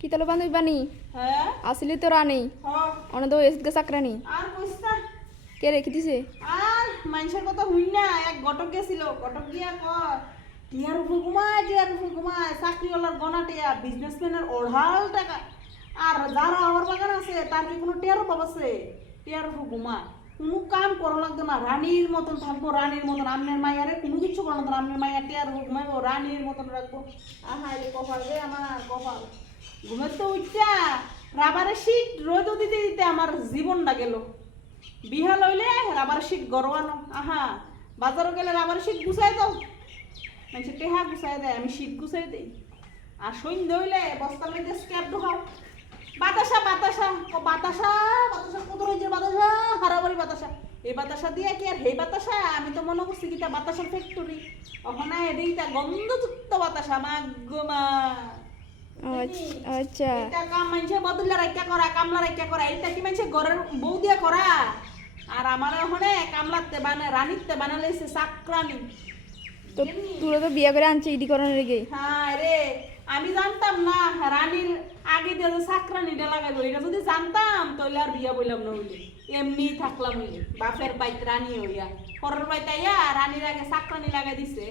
কি তাহলে বান্ধবী বানি হ্যাঁ? আসলি তো রানি। অনেক তো এসকে চাকরানি। কে রেখে দিছে? আর মানুষের কথা হই না এক ঘটক গেছিল। ঘটক গিয়া কর টিয়ার উপর ঘুমায় টিয়ার উপর ঘুমায়। চাকরিওয়ালার গনা টিয়া বিজনেসম্যানের ওঢ়াল টাকা। আর যারা আমার বাগান আছে তার কি কোনো টিয়ার অভাব আছে? টিয়ার উপর ঘুমায়। কোনো কাম করা লাগতো না। রানীর মতন থাকব রানীর মতন। আমনের মাইয়ারে কোনো কিছু করা লাগতো না। আমনের মাইয়া টিয়ার উপর ঘুমাইবো রানীর মতন রাখব। আহা এই কপাল রে আমার কপাল। ঘুমের তো উঠা রাবারের শীত রোদ দিতে দিতে আমার জীবনটা গেল। বিহা লইলে রাবার শীত গরবানো আহা, বাজারও গেলে রাবার শীত গুছাই দাও। মানে টেহা গুছাই দেয়, আমি শীত গুছাই দেই। আর সন্ধ্যে হইলে বস্তার মধ্যে স্ক্যাপ ঢোকাও। বাতাসা বাতাসা ক বাতাসা বাতাসা কত রয়েছে বাতাসা? হারাবারি বাতাসা। এই বাতাসা দিয়ে কি আর হে বাতাসা? আমি তো মনে করছি কিটা বাতাসার ফ্যাক্টরি ওখানে এদিকটা গন্ধযুক্ত বাতাসা, মা মা। আচ্ছা- এটা কাম মানুষে বদলে রাখা করা কামলা রাখা করা। এটা কি মানুষে ঘরের বউ দিয়া করা? আর আমার ওখানে কামলাতে বানে রানীতে বানালে সে চাকরানি তো তুলো তো বিয়ে করে আনছে ইডি করানোর লেগে। হ্যাঁ রে আমি জানতাম না রানীর আগে দিয়ে যে চাকরানিটা লাগাইবো। এটা যদি জানতাম তাহলে আর বিয়া বললাম না হইলে। এমনি থাকলাম হইলে। বাপের বাইত রানী হইয়া পরের বাইত আইয়া রানীর আগে চাকরানি লাগাই দিছে।